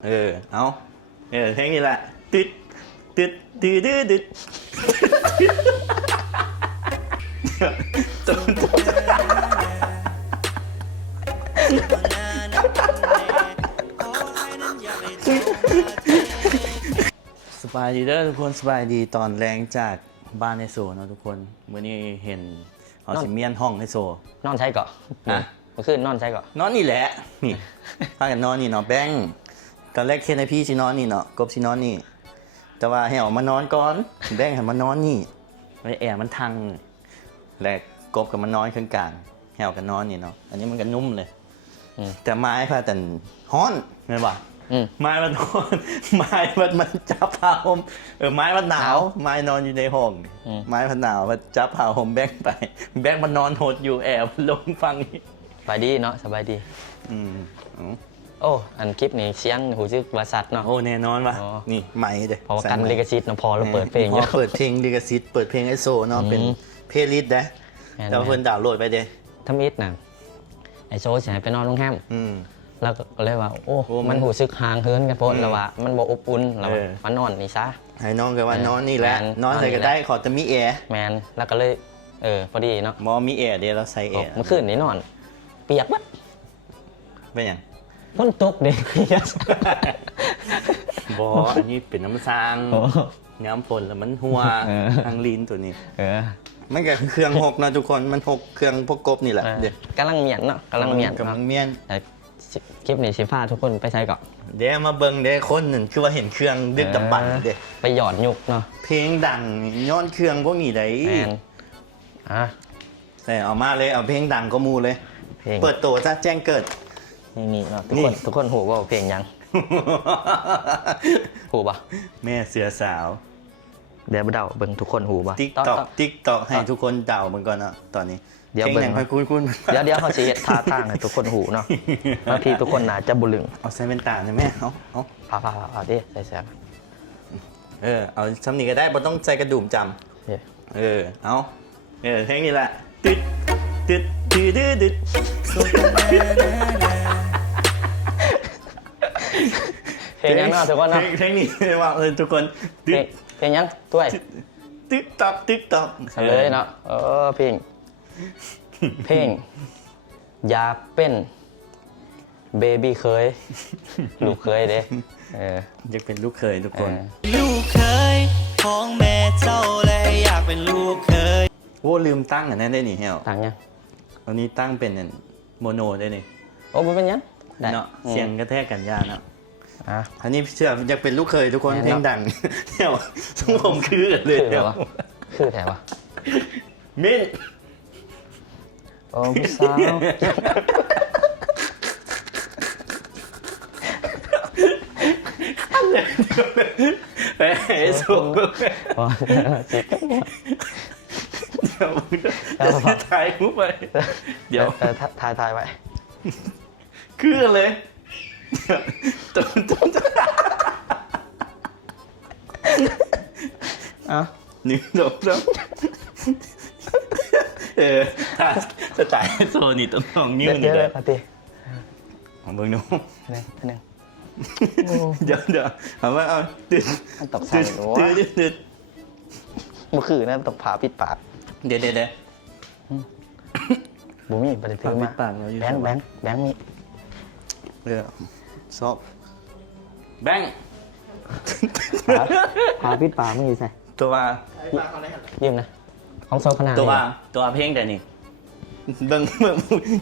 เอาเพลงนี้แหละตึ๊ดตึ๊ดตึ๊ดตึ๊ดสบายดีเด้อทุกคนสบายดีตอนแรงจากบ้านในโซเนาะทุกคนวันนี้เห็นเขาสิเมียนห้องในโซนอนใช้เกาะนะเมื่อคืนนอนใช้เกาะนอนนี่แหละนี่พากันนอนนี่เนาะแบงตอนแรกเคนไอพี่สินอนนี่เนาะกบสินอนนี่แต่ว่าให้ออกมานอนก่อนแบงให้มานอนนี่ไอ้แอร์มันทังแรกกบกับมันนอนข้างกลางให้ออกกันนอนนี่เนาะอันนี้มันก็นุ่มเลยแต่ไม้พาแต่ฮ้อนเห็นป่ะไม้มันฮ้อนไม้มันจับผ้าห่มไม้มันหนาวไม้นอนอยู่ในห้องไม้มันหนาวมันจับผ้าห่มแบงไปแบงมันนอนหดอยู่แอบลงฟังนี่สบายดีเนาะสบายดีโอ้อันคลิปนี้เสียงหูซึกบริษัทเนาะโอ้แน่นอนว่ะนี่ใหม่เด้พอกันลิขสิทธิ์เนาะพอเราเปิดเพลงพอเปิดเพลงลิขสิทธิ์เปิดเพลงไอโซเนาะเป็นเพลย์ลิสต์นะแต่เพิ่นดาวน์โหลดไปเด้ทำอิดน่ะไอโซสิให้ไปนอนโรงแรมแล้วก็เลยว่าโอ้มันหูซึกห่างเหินกันโพดแล้วว่ามันบ่อบอุ่นแล้วมานอนนี่ซะให้น้องก็ว่านอนนี่แหละนอนใส่ก็ได้ขอจะมีแอร์แมนแล้วก็เลยพอดีเนาะมอมีแอร์เดี๋ยวเราใส่แอร์เมื่อคืนนี้นอนเปียกบัดเป็นหยังฝนตกเด็กบออันนี้เป็นน้ำซางน้ำฝนแล้วมันหัวทางลิ้นตัวนี้มันก็เครื่องหกนะทุกคนมันหกเครื่องพวกกบนี่แหละเดี๋ยวกำลังเมียนเนาะกำลังเมียนคลิปนี้สิพาทุกคนไปใช้ก่อนเดี๋ยวมาเบิ่งเดี๋ยวคนหนึ่งคือว่าเห็นเครื่องดึกดำบรรพ์เดี๋ยวไปหยอดยุกเนาะเพลงดังย้อนเครื่องพวกนี้ได้แต่เอามาเลยเอาเพลงดังก็มูเลยเปิดตัวซะแจ้งเกิดนี่เนาะทุกคนหูว่าเพลงยังหูป่ะแม่เสือสาวเดี๋ยวเดาเบิ่งทุกคนหูป่ะติ๊กตอกให้ทุกคนเดาเหมือนกันเนาะตอนนี้เดี๋ยวเบิ่งคุณเดี๋ยวเขาสิเฮ็ดท่าทางให้ทุกคนหูเนาะบางทีทุกคนน่าจะบ่ลึงเอาใส่เป็นตาใช่ไหมเอาพาดิใส่แซมเอาซ้ำนี้ก็ได้บ่ต้องใส่กระดุมจำเอาเพลงนี้แหละตึ๊ดตึ๊ดตึ๊ดตึ๊ดเพลงยังเนาะทุกคนเนาะเพลงนี้ว่าทุกคนเพลงยังด้วยติ๊กตอกเลยเนาะเพลงอยากเป็นเบบี้เคยลูกเคยเด้อยากเป็นลูกเคยทุกคนลูกเคยของแม่เจ้าและอยากเป็นลูกเคยโอ้ลืมตั้งอันนั้นได้นี่เฮียตั้งยังตอนนี้ตั้งเป็นโมโนได้นี่โอ้มันเป็นยังเนาะเสียงกระแทกกันยาเนาะอันนี้เชื่ออยากเป็นลูกเคยทุกคนเพลงดังเนี่ยสมผมคือเลยคือแถวะมิ้นโอ้พี่สาวเฮ้ยสุดเดี๋ยวถ่ายมุกไปเดี๋ยวถ่ายไว้คือเลยตุ้มหนึ่งสองสามจะถ่ายโซนี่ต้องลองนิ้วนี่เลยของเบิ้งนู้นึงเดี๋ยวเอาว่าเอาตึ๊ดตกใส่หัวเมื่อคืนนะตกผาปิดปากเดี๋ยวบุ้มี่ปฏิทินมาแบงค์มีซอบแบงค์ผาปิดปากไม่ใช่ตัวยืมนะของโซขนาดตัวเพลงแต่นี่เบิ้ง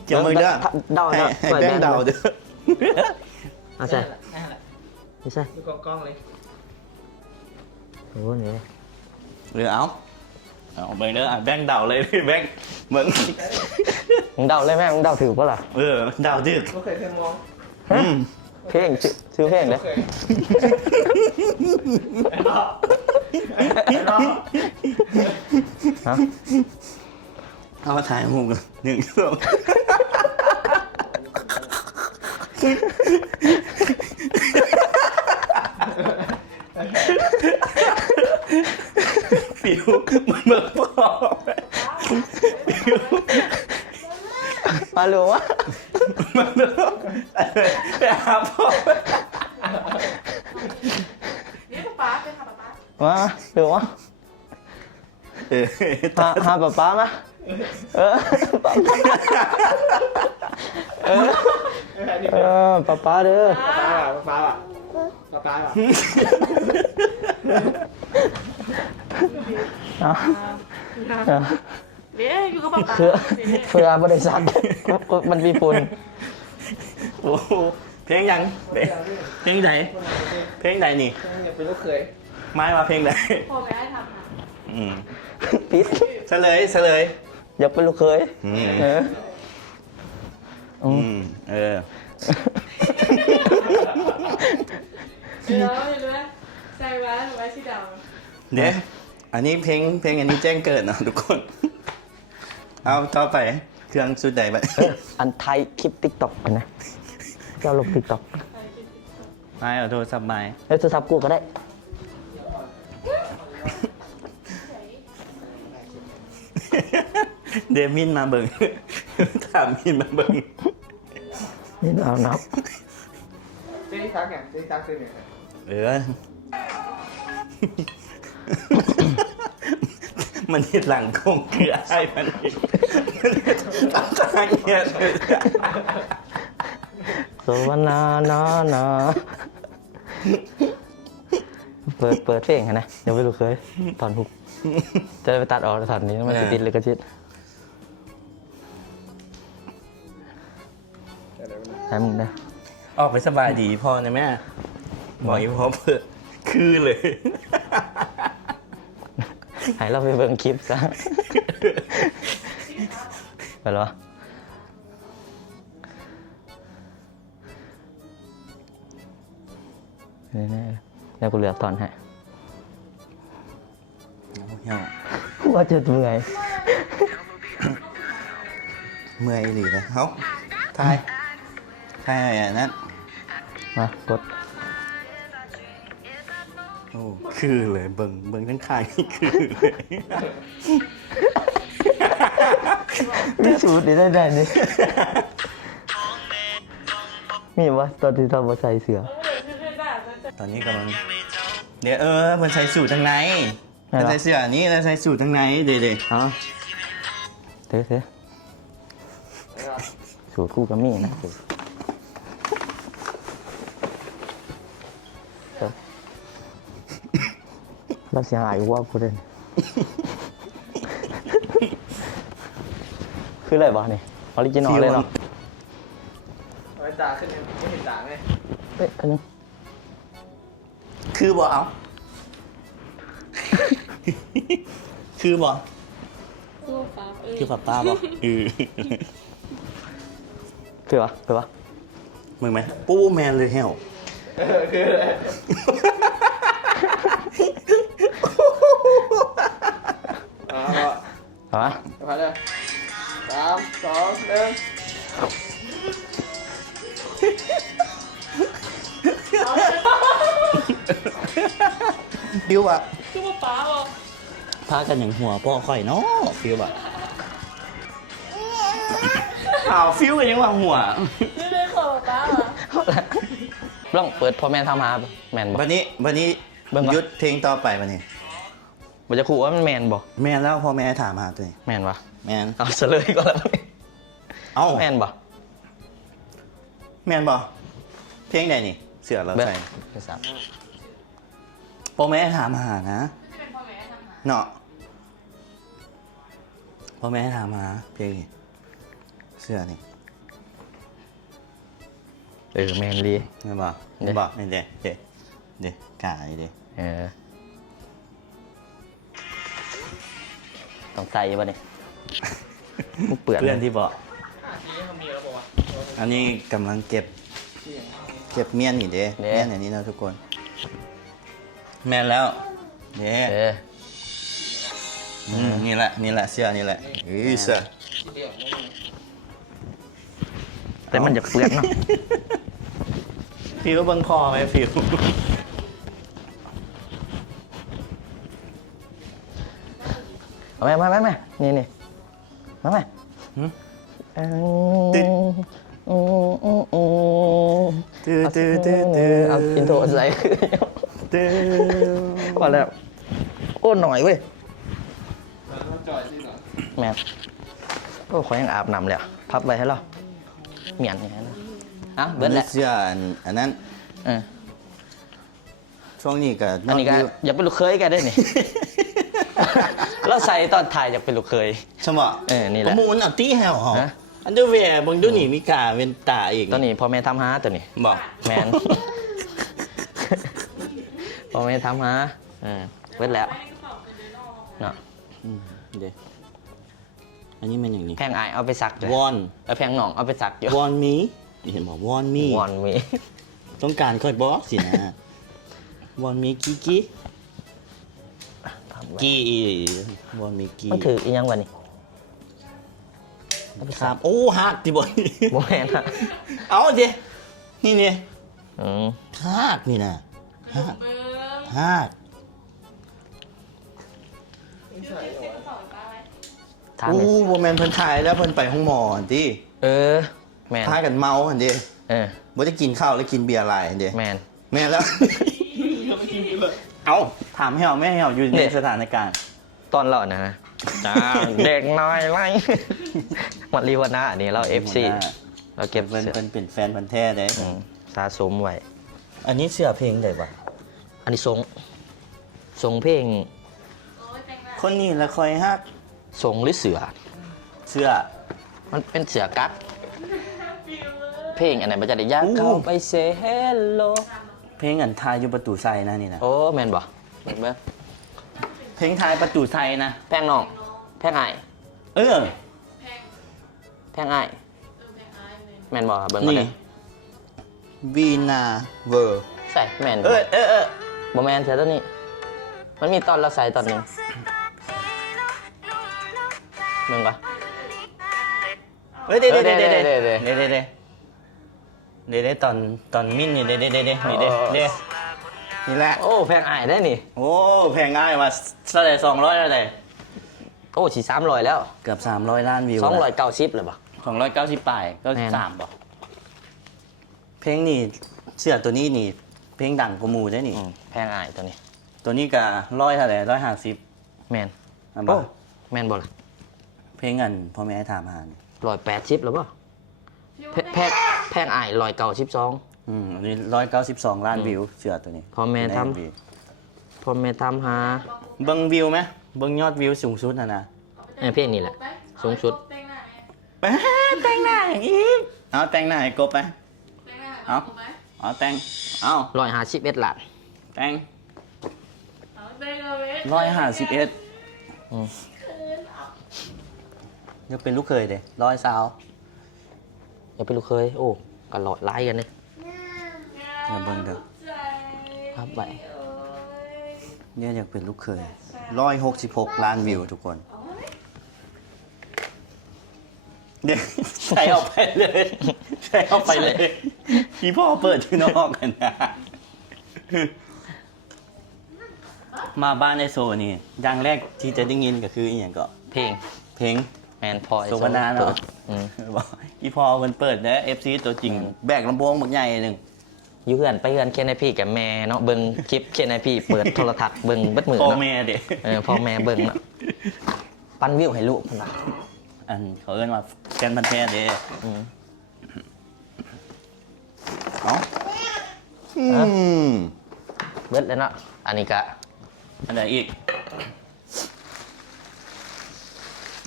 เกี่ยวมือได้เดาให้แบงค์เดาเด้อใช่ไม่ใช่ดูกล้องเลยโอ้นี่เอาเบิ้งเด้อแบงค์เดาเลยพี่แบงค์เบิ้งมึงเดาเลยแม่มึงเดาถือป่ะล่ะเดาถือก็เคยมองเพลงชื่อเพลงเลยเอามาถ่ายมุมกันหนึ่งสองฟิวมันเบิกพ่อมาหรือวะมันเบิกไปหาพ่อ มาดูวะ เออ หาป๊ามาเออป๊าเด้อ ปลาปลา เอา เดี๋ยวอยู่กับป๊า เพื่อบริษัทมันมีฝุ่น โอ้โหเพลงยังเพลงไหนเพลงไหนนี่ เป็นลูกเคย ไม้มาเพลงไหน พ่อแม่ให้ทำนะ อืม ปิด เฉลยเฉลย อยากเป็นลูกเคย อืม เออ อืมเออ เดี๋ยวอยู่ด้วยใส่ไว้ไว้ที่ดาว เดี๋ยวอันนี้เพลงอันนี้แจ้งเกิดเนาะทุกคน เอาต่อไปเครื่องสุดใดไป อันไทยคลิปติ๊กต็อกกันนะเจ้าลงติ๊กต็อก ไม้เอาโทรศัพท์ไม้ แล้วโทรศัพท์กูก็ได้ เดมินมาเบิ่ง ถามมินมาเบิ่ง นี่เอานับ เจ๊ซักเนี่ยเจ๊ซักคือเนี่ย เออ มันเห็ดหลังคงคือไอ้มันอีกตั้งทางเนี่ยเลย สวนานาเปิดเพลงนะยังไม่รู้เคยตอนฮุกจะได้ไปตัดออกตอนนี้มันจะติดเลยก็ชิดใช้มึงได้ ออกไปสบายดีพ่อนะแม่บอกอีพ่อเปิดคือเลย ให้เราไปเบิ่งคลิปซะไปหรอนี่ๆแล้วกูเหลือตอนให้กูว่าจะเมื่อย เมื่อยหรือนะเขาทายอะไรอ่ะนั่น มากด โอ้คือเลยเบิ่งทั้งข้างนี่คือเลย มีสูตรได้นี่มีวะตอนที่ทำมาใส่เสือ ตอนนี้กำลังเดี๋ยวมันใส่สูตรทางไหนมันใส่เสื้ออันนี้แล้วใส่สูตรทางไหนเด็ด อ๋อเถอะสูตรคู่กับมี่นะเราเสียหายว่าพูดเลยคืออะไรบ้านี่ออริจินอลเลยเนาะ เอาไปจ่าขึ้นเนี่ยไม่เห็นจ่าไง เอ๊ะอันนึง คือบ่เอา คือบ่ สู้ป๊า คือป้าบ่คือวะคือวะ มึงไหมปูแมนเลยเฮล คืออะไรเอา เอาวะ ไปเลย3 2 1 ฟิวอะ สู้ป๊าบอก พากันอย่างหัวพ่อข่อยเนาะฟิวอะฟิวกันยังว่าหัว ไม่ได้ขอป๊าเหรอ ลองเปิดพอแม่ทำหาแมนบอก วันนี้ เบิ่งก่อน หยุดเพลงต่อไปวันนี้ มันจะขู่ว่ามันแมนบอก แมนแล้วพ่อแม่ถามหาตัวนี้ แมนวะ แมน เอาเฉลยก่อนแล้ว เอ้า แมนบอก แมนบ่เพลงไหนนี่ เสือเราใส่ ไม่ทราบ พ่อแม่ถามหานะ จะเป็นพ่อแม่ทำหา เนาะพ่อแม่ถามหาเพลงนี่เสือนี่ แมนลี ไม่บอก เดี๋ ไม่ ยว บอกไม่เด็เด็กาเด็ ต้องใส่ป่ะเนี่ยมุกเปื่อน เพื่อนที่บอก ทีนี้เขามีแล้วบอกว่า อันนี้กำลังเก็บเมียนนี่เด้เมียนอย่างนี้นะทุกคน แมนแล้วเด้ นี่แหละเสื้อนี่แหละเสื้อ แต่มันจะเปื่อนเนาะ ฟิวเบิ่งคอไหมฟิว เอาแม่นี่มาแม่ ตื้อตื้อ เอาอินโทรใส่ ตื้อ พอแล้ว อ้หน่อยเว้ย แล้วก็จอยที่หนอ แม่นโอ้ขอยยังอาบน้ำเลยพับไว้ให้เราเมียนอย่างนั้นอ่ะเบิดแหละ เสื้ออันนั้น เออ ช่วงนี้ก็ อันนี้ก็อย่าเป็นลูกเคยกันได้นี่ เราใส่ตอนถ่ายอยากเป็นลูกเคย สมะ นี่แห ป ละ ระมูลอันตี้แฮวเหรอ ฮะ อันเดอร์เวียร์บางดูนี่มีกาเวนตาอีก ตัวนี้พ่อแม่ทำหาตัวนี้ บอก แมน พ่อแม่ทำหาเบิดแล้ว ไว้ในกระเป๋าเงินเดือนออก เนาะ เดี๋ยวอันนี้มันอย่างนี้ แพงอายเอาไปซักอยู่ วอน แพงหนองเอาไปซักอยู่ วอนมีเห็นบอกวอนมี วอนมี ต้องการค่อยบอกสินะวอนมีกี้กี้ ทำไว้ กี้วอนมีกี้ มันถืออีกยังวะนี่ ครับโอ้หักที่บอย โมแมนอะ เอาเดี๋ยวนี่เนี่ย อืม หักนี่นะหัก เบิ้ง หัก ดูเก็บเสียงสอนป้าไว้ ทาน โอ้ เลย โหแมนเพิ่นถ่ายแล้วเพิ่นไปห้องหมอหั่นดิ เออ แมน พากันเมาหันดิ เออ บ่ได้กินข้าวแล้วกินเบียร์อะไรหั่นดิ แมน แม่นแล้ว เอาถามให้เอาแม่ให้เอาอยู่ เนี่ ใน ย สถานการณ์ ตอนเรานะฮะจ้าเด็กน้อยไร วันรีวันหน้าอันนี้เรา FC เราเก็บ เพิ่น เสื้อ เพิ่นเป็นแฟนพันธุ์แท้เด้ สะสมไว้ อันนี้เสื้อเพลงได้ปะ อันนี้ทรงเพลง โอ้ยแต่งหน้า คนนี้ละคอยฮัก ทรงหรือเสือ เสื้อ มันเป็นเสือกั๊ก ฟิวเลย เพลงอันไหนมันจะได้ยากเข้าไปเซเฮลโล เพลงอันทายอยู่ประตูไซนะนี่นะ โอ้แมนบ่แมนเบ้ เพลงทายประตูไซนะ แพงน้องแพงไอาย เออ แพง แพงไอาย แพงอายเลย แมนบ่ครับเบิ่งมา นี่ เลย วีนาเวอร์ ใส่แมน เออเออเออ บ่แมนเท่าตัวนี้ มันมีตอนเราใส่ตอนหนึงเบิ่งปะ เฮ้ยเด้เด้เด้เด้ เด้ เด้ เด้ เด้เด้เด้เด้เด้เด้ตอนมิ้นนี่เด้เด้เด้เด้นี่เด้เด้นี่แหละ โอ้แพงไอายได้นี่ โอ้เพลงง่ายว่ะเท่าไหร่200แล้วได โอ้ฉี300แล้ว เกือบ300ล้านวิว 290เลยบ่ 290ปลาย แม่น 93บ่เพลงนี่เสื้อตัวนี้นี่เพลงดังกว่าหมู่ได้นี่ แพงไอายตัวนี้ ตัวนี้ก็100เท่าไหร่150 แมน อันบ่ แมนบ่ล่ะ เพลงอันพ่อแม่ถามหานี่ 180แล้วบ่ ฟิว แพงไอาย192 อันนี้192ล้านวิวเสื้อตัวนี้ พ่อแม่ทำ ใน MV พ่อแม่ทำหา เบิ่งวิวไหมเบิ่งยอดวิวสูงสุดนะ เพลงนี้แหละสูงสุด แต่งหน้าไง ไปแต่งหน้าอย่างอีกเอาแต่งหน้าให้กบไป แต่งหน้า เอา ถูกไหม เอาแต่งเอา 151ล้าน แต่ง เอาแต่งเอาไว้ 151 อืม ยังเป็นลูกเคยเด้100สาว อย่าไปลูกเคย โอ้กันหลอดไล่กันเลย อย่าเบิ่งเด้อ ใจ ครับไป โอ้ย เนี่ยอยากเป็นลูกเคย166ล้านวิวทุกคนเดี๋ยวใส่ออกไปเลยใส่ออกไปเลยพี่พ่อเปิดที่นอกกันนะมาบ้านในโซนี่อย่างแรกที่จะได้ยินก็คืออีหยังก็ เพลง เพลง แมนพลอย โซบานาเนอะ อืม บอกอีพอมันเปิดนะFC ตัวจริง แบกลำโพงบักใหญ่หนึ่ง อยู่เฮือนไปเฮือนเคนไอพี่กับแม่เนาะเบิ่งคลิปเคนไอพี่เปิดโทรทัศน์เบิ่งเบิดมือ พ่อ เนาะ แม่เด็ก พ่อแม่เบิ่งเนาะปั้นวิวให้ลูกพุ่นน่ะ อันเขาเอิ้นว่าแฟนพันธุ์แท้เด้ อืม เอ้า ฮะ ม เบิดเลยเนาะอันนี้ก็ อันไหนอีก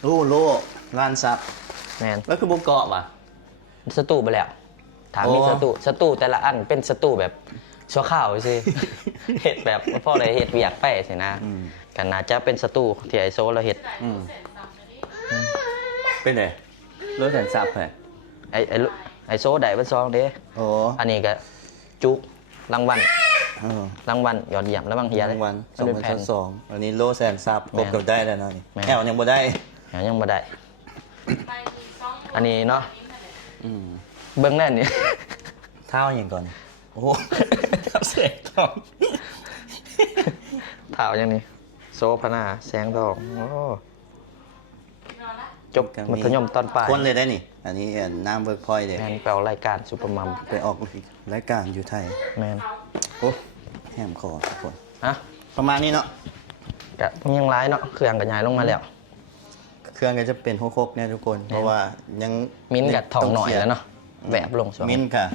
โอ้โลล้านซับ แมน แล้วคือบุกเกาะว่ะ สตูไปแล้วถามมี โอ้ สตูแต่ละอันเป็นสตูแบบชั่วข้าวสิ เห็ดแบบพ่อเลยเห็ดเวียกไปสินะกันน่าจะเป็นสตูที่ไอโซเราเห็ด ได้เสร็จสับนะนี่ เป็นไงรถแสนซับเหรอ ไอโซได้เป็นซองเด้ โอ้ อันนี้ก็จุกรางวัล เออ รางวัลยอดเยี่ยมแล้วบางเฮียเลย รางวัล มันเป็นแผ่น 2022อันนี้โลแสนซับ แม่ ก น บกับได้แล้วเนาะนี่ แม่น แอลยังบ่ได้ ยังบ่ได้ ไปมีซ่อง อันนี้เนาะ อืม เบื้องแน่นนี่ เท้าอย่างก่อน โอ้โหเท้าเสกทอง ถาวยังนี่โซพนาแสงทองโอ้ นอนละ จบมัธยมตอนปลาย คนเลยได้นี่ อันนี้น้ำเวิร์กพอยต์เด็ แมนแปลรายการซูเปอร์มัม ไปออกรายการอยู่ไทย แมน โอ้แหมคอทุกคน ฮะ ประมาณนี้เนาะ กะยังร้ายเนาะเครื่องกับยายลงมาแล้ว เครื่องก็จะเป็นโคกๆเนี่ยทุกคน เพราะว่ายัง มิ้นท์กับทองหน่อยแล้วเนาะแบบลงช่วง มิ้นท์ค่ะ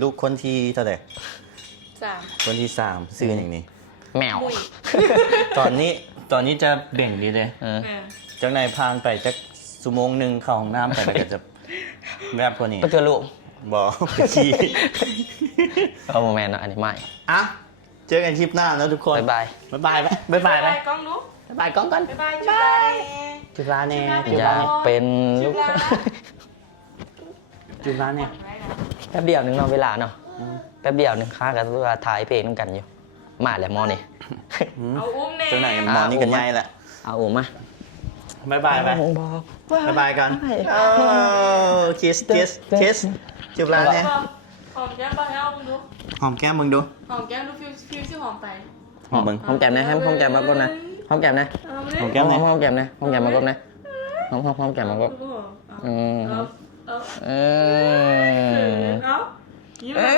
ลูกคนที่เท่าไหร่ 3 คนที่3ซื้ออย่างนี้ แมว มุ้ย ตอนนี้จะเบ่งดีเลย เออ แม่ จากนายพานไปจักชั่วโมงหนึงเข้าห้องน้ำไปแล้วก็จะแบบคนนี้ ก็คือลูก บอกไปขี้ เอาโมแมนเนาะอันนี้ไม่ อ่ะเจอกันคลิปหน้าแล้วทุกคน บ๊ายบาย บ๊ายบายไหมบ๊ายบายไหม บ๊ายบายกล้องนุ๊ก บ๊ายบายกล้องกัน บ๊ายบายจุฬา จุฬาแน่ อยากเป็นลูก จุฬาแน่ แป๊บเดียวหนึงเนาะเวลาเนาะแป๊บเดียวหนึงค่ากันว่าถ่ายเพลงนำกันอยู่ มาแล้วมอนี่ เอาอุ้มแน่ เจ้าไหนหมอนี่กันใหญ่แหละ เอาโอ้มา บ๊ายบายไป ผมบอกว่า บ๊ายบายกันคิสจุฬาแน่ หอมแก้มบ่ให้เอามึงดู หอมแก้มมึงดู หอมแก้มดูฟิวชื่อหอมไป หอมมึง หอมแก้มนะหอมแก้มมากดนะหอมแก้มนะ เอาเลย หอมแก้มไหน หอมแก้มนะหอมแก้มมากดนะหอมแก้มมากดอืม เอา เออ เอายิ้มเลย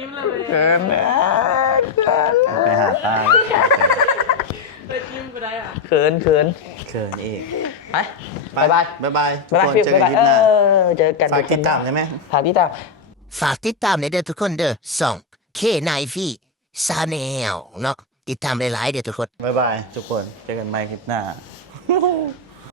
ยิ้มเลย เกินนะ ไปหาป้า ไปยิ้มก็ได้อ่ะ เขิน เขินอีก ไปบ๊ายบาย บ๊ายบายทุก บ๊ายบาย คน ฟิว เจอ บ๊าย กัน บาย คลิปหน้า เจอกัน ฝากติดตามใช่ไหม ฝากติดตาม ฝากติดตามในเด้อทุกคนเด้อส่องเคนายฟี่ซาแนลเนาะติดตามหลายๆเด้อทุกคน บ๊ายบายทุกคนเจอกันใหม่คลิปหน้า